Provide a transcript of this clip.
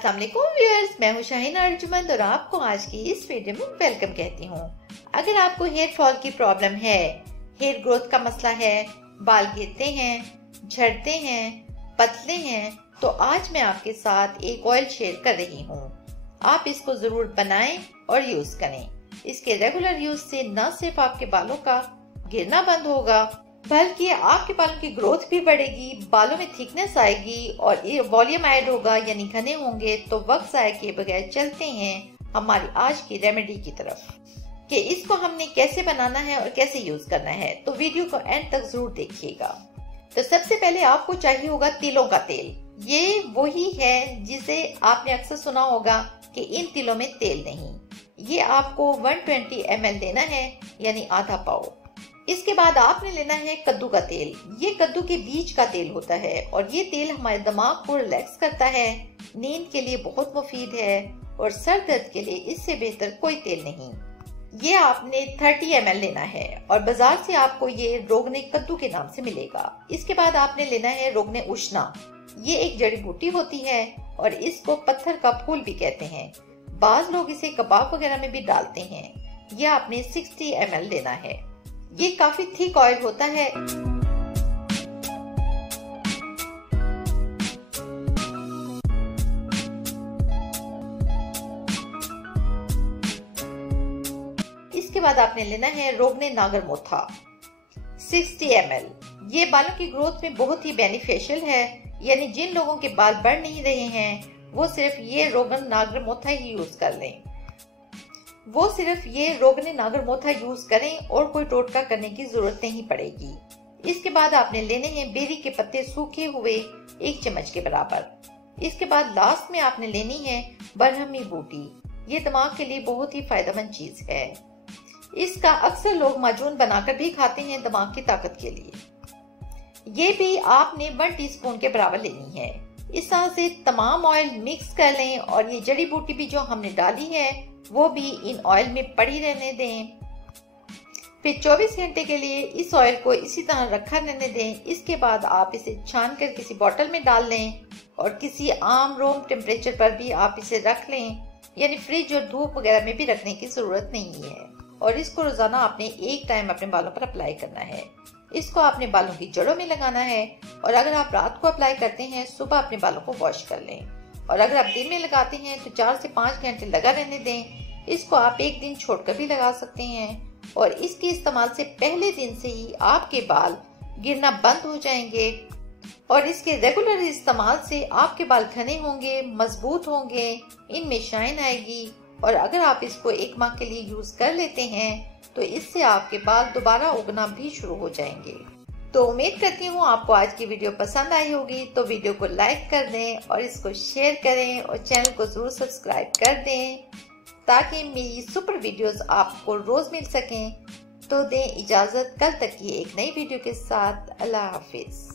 अस्सलाम वालेकुम व्यूअर्स, मैं हूं शाहीन अर्जुमंद और आपको आज की इस वीडियो में वेलकम कहती हूं। अगर आपको हेयर फॉल की प्रॉब्लम है, हेयर ग्रोथ का मसला है, बाल गिरते हैं, झड़ते हैं, पतले हैं, तो आज मैं आपके साथ एक ऑयल शेयर कर रही हूं। आप इसको जरूर बनाएं और यूज करें। इसके रेगुलर यूज से न सिर्फ आपके बालों का गिरना बंद होगा बल्कि आपके बालों की ग्रोथ भी बढ़ेगी, बालों में थिकनेस आएगी और वॉल्यूम ऐड होगा यानी घने होंगे। तो वक्त जाया किए बगैर चलते हैं हमारी आज की रेमेडी की तरफ कि इसको हमने कैसे बनाना है और कैसे यूज करना है। तो वीडियो को एंड तक जरूर देखिएगा। तो सबसे पहले आपको चाहिए होगा तिलों का तेल। ये वही है जिसे आपने अक्सर सुना होगा कि इन तिलों में तेल नहीं। ये आपको 120 ml लेना है यानी आधा पाव। इसके बाद आपने लेना है कद्दू का तेल। ये कद्दू के बीज का तेल होता है और ये तेल हमारे दिमाग को रिलैक्स करता है, नींद के लिए बहुत मुफीद है और सर दर्द के लिए इससे बेहतर कोई तेल नहीं। ये आपने 30 ml लेना है और बाजार से आपको ये रोगने कद्दू के नाम से मिलेगा। इसके बाद आपने लेना है रोगने उष्णा। ये एक जड़ी बूटी होती है और इसको पत्थर का फूल भी कहते हैं। बाज लोग इसे कबाब वगैरह में भी डालते हैं। ये आपने 60 ml लेना है। ये काफी थिक ऑयल होता है। इसके बाद आपने लेना है रोगने नागर मोथा 60 ml। ये बालों की ग्रोथ में बहुत ही बेनिफिशियल है, यानी जिन लोगों के बाल बढ़ नहीं रहे हैं वो सिर्फ ये रोगन नागर मोथा ही यूज कर लें। वो सिर्फ ये रोगने नागर मोथा यूज करें और कोई टोटका करने की जरूरत नहीं पड़ेगी। इसके बाद आपने लेने हैं बेरी के पत्ते सूखे हुए 1 चम्मच के बराबर। इसके बाद लास्ट में आपने लेनी है बरहमी बूटी। ये दिमाग के लिए बहुत ही फायदेमंद चीज है। इसका अक्सर लोग माजून बनाकर भी खाते हैं दिमाग की ताकत के लिए। ये भी आपने 1 टीस्पून के बराबर लेनी है। इस तरह से तमाम ऑयल मिक्स कर लें और ये जड़ी बूटी भी जो हमने डाली है वो भी इन ऑयल में पड़ी रहने दें। फिर 24 घंटे के लिए इस ऑयल को इसी तरह रखा रहने दें। इसके बाद आप इसे छान कर किसी बोतल में डाल लें और किसी आम रूम टेम्परेचर पर भी आप इसे रख लें, यानी फ्रिज और धूप वगैरह में भी रखने की जरूरत नहीं है। और इसको रोजाना आपने एक टाइम अपने बालों पर अप्लाई करना है। इसको आपने बालों की जड़ों में लगाना है और अगर आप रात को अप्लाई करते हैं सुबह अपने बालों को वॉश कर लें और अगर आप दिन में लगाते हैं तो 4 से 5 घंटे लगा रहने दें। इसको आप एक दिन छोड़कर भी लगा सकते हैं और इसके इस्तेमाल से पहले दिन से ही आपके बाल गिरना बंद हो जाएंगे और इसके रेगुलर इस्तेमाल से आपके बाल घने होंगे, मजबूत होंगे, इनमें शाइन आएगी। और अगर आप इसको 1 माह के लिए यूज कर लेते हैं तो इससे आपके बाल दोबारा उगना भी शुरू हो जाएंगे। तो उम्मीद करती हूँ आपको आज की वीडियो पसंद आई होगी। तो वीडियो को लाइक कर दें और इसको शेयर करें और चैनल को जरूर सब्सक्राइब कर दें ताकि मेरी सुपर वीडियोस आपको रोज मिल सकें। तो दें इजाजत, कल तक की एक नई वीडियो के साथ। अल्लाह हाफिज।